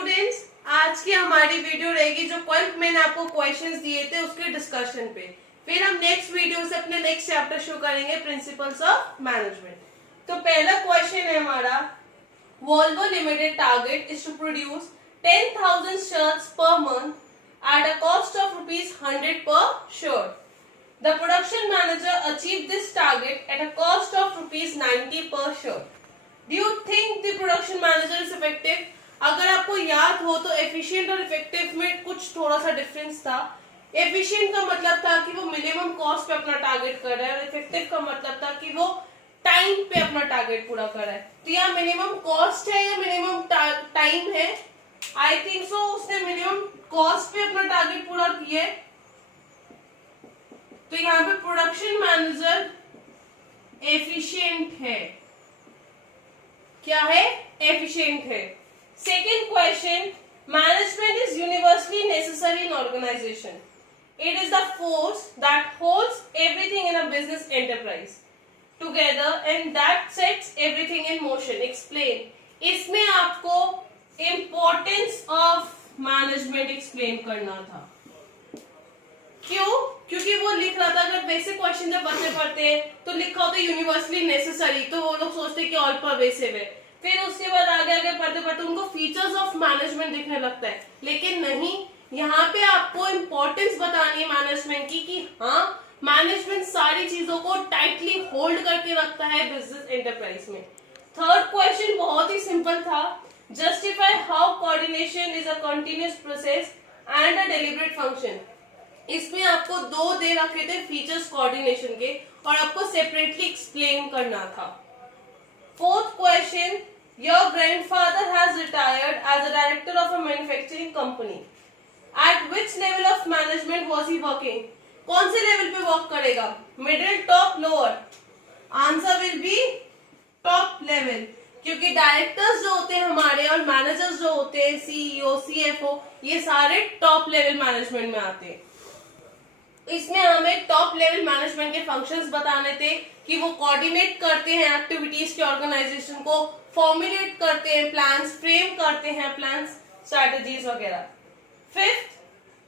Students, आज की हमारी वीडियो रहेगी जो कल मैंने आपको क्वेश्चंस दिए थे उसके डिस्कशन पे। फिर हम नेक्स्ट वीडियो से अपने नेक्स्ट चैप्टर शुरू करेंगे, प्रिंसिपल्स ऑफ मैनेजमेंट। तो पहला क्वेश्चन है हमारा, Volvo limited target is to produce 10,000 shirts per month at a cost of ₹100 per shirt. The production manager achieved this target at a cost of ₹90 per shirt. Do you think the production manager is effective? अगर आपको याद हो तो efficient और effective में कुछ थोड़ा सा डिफरेंस था। एफिशिएंट का मतलब था कि वो मिनिमम कॉस्ट पे अपना टारगेट कर रहा है और इफेक्टिव का मतलब था कि वो टाइम पे अपना टारगेट पूरा कर रहा है। तो यहाँ मिनिमम कॉस्ट है या मिनिमम टाइम है? आई थिंक सो उसने मिनिमम कॉस्ट पे अपना टारगेट पूरा किया है। तो यहाँ पे प्रोडक्शन मैनेजर एफिशिएंट है। क्या है? एफिशिएंट है। Second question, management is universally necessary in organisation. It is the force that holds everything in a business enterprise together and that sets everything in motion. Explain. इसमें आपको importance of management explain करना था। क्यों? क्योंकि वो लिख रहा था, अगर बेसिक क्वेश्चन जब बच्चे पढ़ते हैं तो लिखा होता है यूनिवर्सली नेसेसरी, तो वो लोग सोचते हैं कि ऑल परवेसिव है। फिर उसके बाद आगे आगे पढ़ते पढ़ते उनको फीचर्स ऑफ मैनेजमेंट दिखने लगता है, लेकिन नहीं, यहाँ पे आपको इम्पोर्टेंस बतानी है मैनेजमेंट की कि हाँ, मैनेजमेंट सारी चीजों को टाइटली होल्ड करके रखता है बिजनेस एंटरप्राइज में। थर्ड क्वेश्चन बहुत ही सिंपल था, justify how coordination is a continuous process and a deliberate function. इसमें आपको दो दे रखे थे फीचर्स कोऑर्डिनेशन के और आपको सेपरेटली एक्सप्लेन करना था। Fourth question, your grandfather has retired as a director of a manufacturing company. At which level of management was he working? कौन से लेवल पे वर्क करेगा? Middle, top, lower? Answer will be top level, क्योंकि directors जो होते हैं हमारे और मैनेजर्स जो होते हैं, सीईओ, सीएफओ, ये सारे टॉप लेवल मैनेजमेंट में आते हैं। इसमें हमें टॉप लेवल मैनेजमेंट के फंक्शंस बताने थे कि वो कोऑर्डिनेट करते हैं एक्टिविटीज के ऑर्गेनाइजेशन को, फॉर्मुलेट करते हैं प्लान्स, फ्रेम करते हैं प्लान्स, स्ट्रेटजीज वगैरह। Fifth,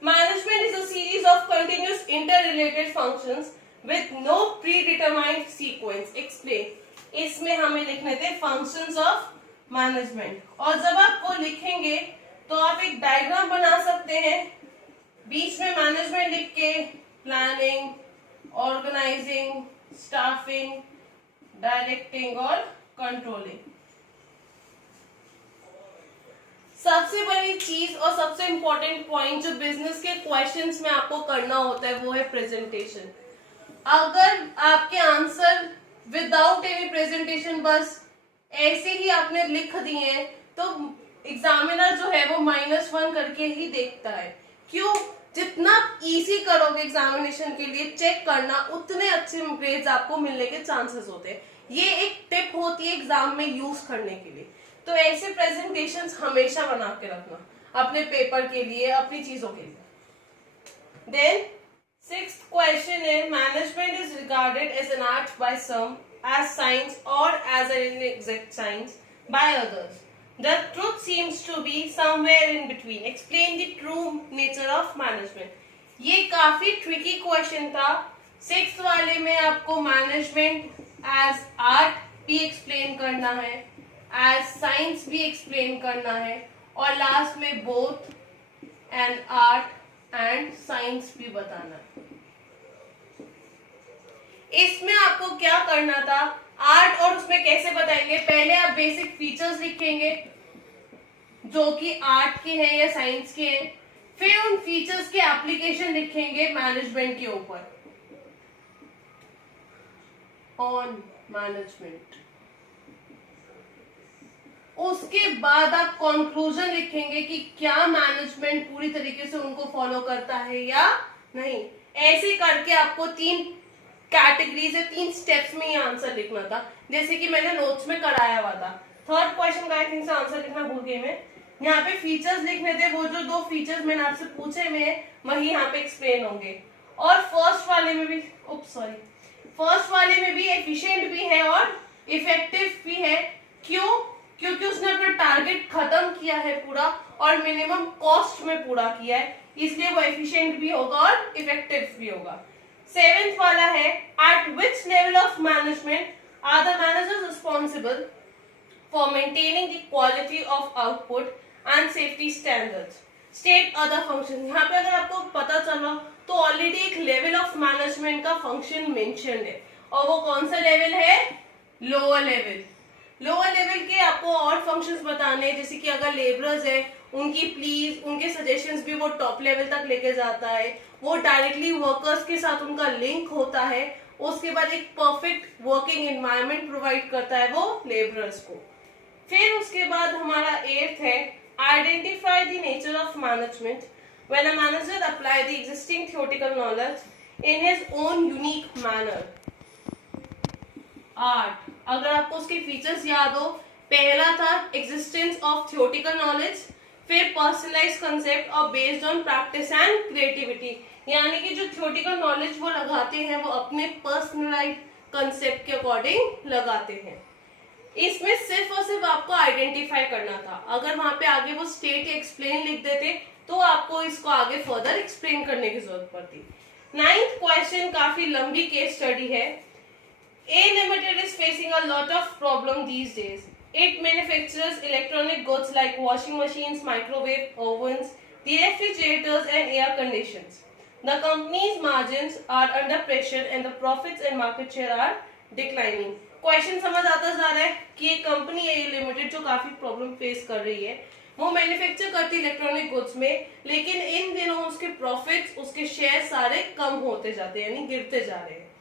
management is a series of continuous interrelated functions with no predetermined sequence. Explain. इसमें हमें लिखने थे फंक्शंस ऑफ मैनेजमेंट, और जब आप वो लिखेंगे तो आप एक डायग्राम बना सकते हैं, बीच में मैनेजमेंट लिख के प्लानिंग, ऑर्गेनाइजिंग, स्टाफिंग, डायरेक्टिंग और कंट्रोलिंग. सबसे बड़ी चीज और सबसे इंपॉर्टेंट पॉइंट जो बिजनेस के क्वेश्चंस में आपको करना होता है वो है प्रेजेंटेशन. अगर आपके आंसर विदाउट एनी प्रेजेंटेशन बस ऐसे ही आपने लिख दिए हैं तो एग्जामिनर जो है वो -1 करके ही देखता है. क्यों? जितना इजी करोगे एग्जामिनेशन के लिए चेक करना, उतने अच्छे ग्रेड्स आपको मिलने के चांसेस होते हैं. ये एक टिप होती है एग्जाम में यूज करने के लिए. तो ऐसे प्रेजेंटेशंस हमेशा बना के रखना अपने पेपर के लिए, अपनी चीजों के लिए. देन सिक्स्थ क्वेश्चन है, management is regarded as an art by some, as science और as an exact science by others. The truth seems to be somewhere in between. Explain the true nature of management. ये काफी tricky question था. Sixth वाले में आपको management as art भी explain करना है, एज साइंस भी एक्सप्लेन करना है, और लास्ट में both and art and science भी बताना है. इसमें आपको क्या करना था, आर्ट और उसमें कैसे बताएंगे, पहले आप बेसिक फीचर्स लिखेंगे जो कि आर्ट के हैं या साइंस के हैं, फिर उन फीचर्स के एप्लीकेशन लिखेंगे मैनेजमेंट के ऊपर, ऑन मैनेजमेंट. उसके बाद आप कंक्लूजन लिखेंगे कि क्या मैनेजमेंट पूरी तरीके से उनको फॉलो करता है या नहीं. ऐसे करके आपको 3 कैटेगरीज है, 3 स्टेप्स में ये आंसर लिखना था, जैसे कि मैंने नोट्स में कराया हुआ था. थर्ड क्वेश्चन का आई थिंक से आंसर लिखना भूल गई मैं. यहाँ पे फीचर्स लिखने थे, वो जो 2 फीचर्स मैंने आपसे पूछे में वही यहाँ पे एक्सप्लेन होंगे. और फर्स्ट वाले में भी एफिशिएंट भी है और इफेक्टिव भी है. क्यों? क्योंकि उसने अपना टारगेट खत्म किया है पूरा और मिनिमम कॉस्ट में पूरा किया है, इसलिए वो एफिशिएंट भी होगा और इफेक्टिव भी होगा। सेवेंथ वाला है, at which level of management are the managers responsible for maintaining the quality of output and safety standards. State other functions. यहाँ पे अगर आपको पता चला तो ऑलरेडी एक लेवल ऑफ मैनेजमेंट का फंक्शन मेंशन है, और वो कौन सा लेवल है? Lower level. लोअर लेवल के आपको और फंक्शंस बताने हैं, जैसे कि अगर लेबरर्स है उनकी प्लीज उनके सजेशंस भी वो टॉप लेवल तक लेके जाता है, वो डायरेक्टली वर्कर्स के साथ उनका लिंक होता है, उसके बाद एक परफेक्ट वर्किंग एनवायरनमेंट प्रोवाइड करता है वो लेबरर्स को। फिर उसके बाद हमारा एट्थ है, identify the nature of management when a manager apply the existing theoretical knowledge in his own unique manner. 8, अगर आपको उसके फीचर्स याद हो, पहला था एग्जिस्टेंस ऑफ थियोरेटिकल नॉलेज, फिर पर्सनलाइज्ड कंसेप्ट और based on practice and creativity, यानी कि जो थियोरेटिकल नॉलेज वो लगाते हैं वो अपने पर्सनलाइज्ड कंसेप्ट के अकॉर्डिंग लगाते हैं। इसमें सिर्फ और सिर्फ आपको आइडेंटिफाई करना था, अगर वहां पे आगे वो स्टेट एक्सप्लेन लिख देते तो आपको इसको आगे फर्दर एक्सप्लेन करने की जरूरत पड़ती। 9th क्वेश्चन काफी लंबी केस स्टडी है। A Limited is facing a lot of problem these days. It manufactures electronic goods like washing machines, microwave ovens, the refrigerators and air conditioners. The company's margins are under pressure and the profits and market share are declining. Question समझ आता जा रहा है कि एक company है limited जो काफी प्रॉब्लम फेस कर रही है, वो मैन्युफैक्चर करती है इलेक्ट्रॉनिक गुड्स में, लेकिन इन दिनों उसके प्रॉफिट्स उसके शेयर सारे कम होते जाते हैं, यानी गिरते जा रहे हैं।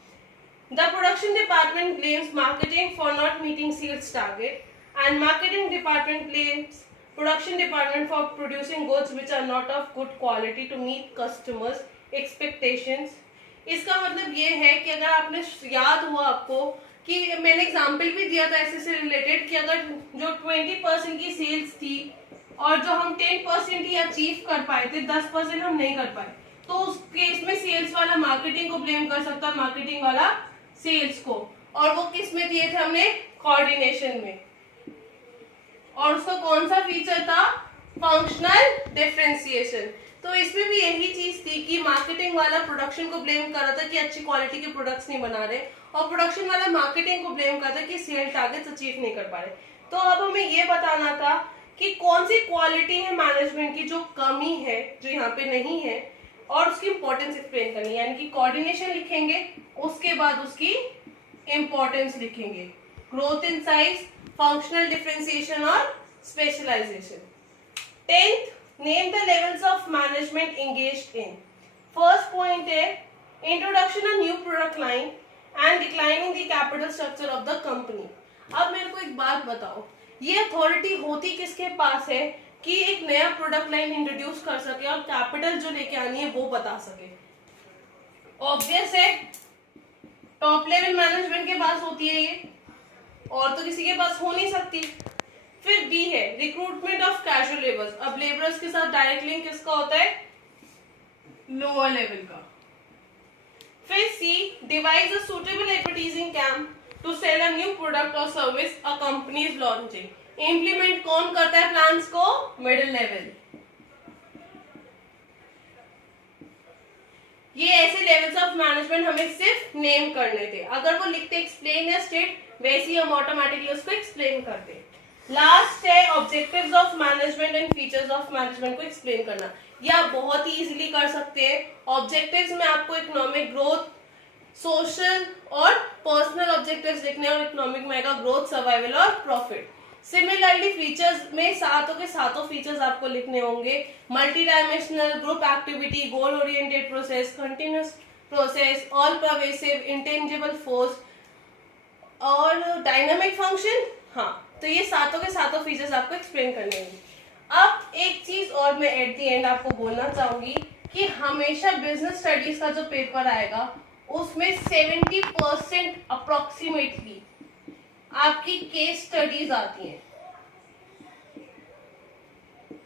The production department blames marketing for not meeting sales target, and marketing department blames production department for producing goods which are not of good quality to meet customers expectations. इसका मतलब ये है कि अगर आपने याद हुआ आपको कि मैंने एग्जाम्पल भी दिया था ऐसे से रिलेटेड कि अगर जो 20% की सेल्स थी और जो हम 10% ही अचीव कर पाए थे, 10% हम नहीं कर पाए, तो उस केस में सेल्स वाला मार्केटिंग को ब्लेम कर सकता है, मार्केटिंग वाला सेल्स को। और वो किस में दिए थे हमने? कोऑर्डिनेशन में। और उसका कौन सा फीचर था? Functional differentiation. तो इसमें भी यही चीज थी कि मार्केटिंग वाला प्रोडक्शन को ब्लेम कर रहा था कि अच्छी क्वालिटी के प्रोडक्ट्स नहीं बना रहे, और प्रोडक्शन वाला मार्केटिंग को ब्लेम कर रहा था कि सेल टारगेट्स अचीव नहीं कर पा रहे। तो अब हमें ये बताना था कि कौन सी क्वालिटी है मैनेजमेंट की जो कमी है, जो यहाँ पे नहीं है, और उसकी इंपॉर्टेंस एक्सप्लेन करनी है, यानी कि कोऑर्डिनेशन लिखेंगे, उसके बाद उसकी इंपॉर्टेंस लिखेंगे, growth in size, functional differentiation और specialisation. 10th, name the levels of management engaged in. First point है introduction of new product line and declining the capital structure of the company. अब मेरे को एक बात बताओ, ये अथॉरिटी होती किसके पास है कि एक नया प्रोडक्ट लाइन इंट्रोड्यूस कर सके और कैपिटल जो लेके आनी है वो बता सके? ऑब्वियस है, टॉप लेवल मैनेजमेंट के पास होती है ये, और तो किसी के पास हो नहीं सकती। फिर बी है रिक्रूटमेंट ऑफ कैजुअल लेबर्स। अब लेबरर्स के साथ डायरेक्ट लिंक किसका होता है? लोअर लेवल का। फिर C devise a suitable advertising camp to sell a new product और service a company is launching. Implement कौन करता है प्लान्स को? Middle level. ये ऐसे लेवल्स ऑफ मैनेजमेंट हमें सिर्फ नेम करने थे, अगर वो लिखते एक्सप्लेन या स्टेट, वैसे ही हम ऑटोमेटिकली उसको एक्सप्लेन करते। लास्ट है objectives of management and features of management को एक्सप्लेन करना। ये आप बहुत ही इजीली कर सकते हैं। ऑब्जेक्टिव्स में आपको इकोनॉमिक ग्रोथ, सोशल और पर्सनल ऑब्जेक्टिव्स लिखने, और इकोनॉमिक में आएगा ग्रोथ, सर्वाइवल और प्रॉफिट। सिमिलरली फीचर्स में सातों के सातों फीचर्स आपको लिखने होंगे, multi dimensional, group activity, goal oriented process, continuous process, all pervasive, intangible force और डायनामिक फंक्शन। हाँ, तो ये सातों के सातों फीचर्स आपको एक्सप्लेन करने होंगे। अब एक चीज और मैं एट द एंड आपको बोलना चाहूंगी कि हमेशा बिजनेस स्टडीज का जो पेपर आएगा उसमें 70% अप्रोक्सीमेटली आपकी केस स्टडीज आती हैं,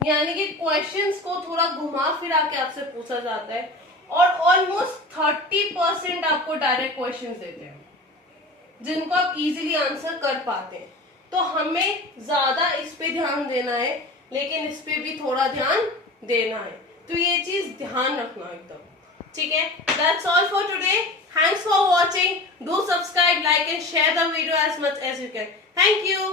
यानी कि क्वेश्चंस को थोड़ा घुमा फिरा के आपसे पूछा जाता है, और ऑलमोस्ट 30% आपको डायरेक्ट क्वेश्चंस देते हैं जिनको आप इजीली आंसर कर पाते हैं। तो तो हमें ज्यादा इस पे ध्यान देना है, लेकिन इस पे भी थोड़ा ध्यान देना है। तो ये चीज ध्यान रखना एकदम, ठीक है। That's all for today. Thanks for watching. Do subscribe, like and share the video as much as you can. Thank you.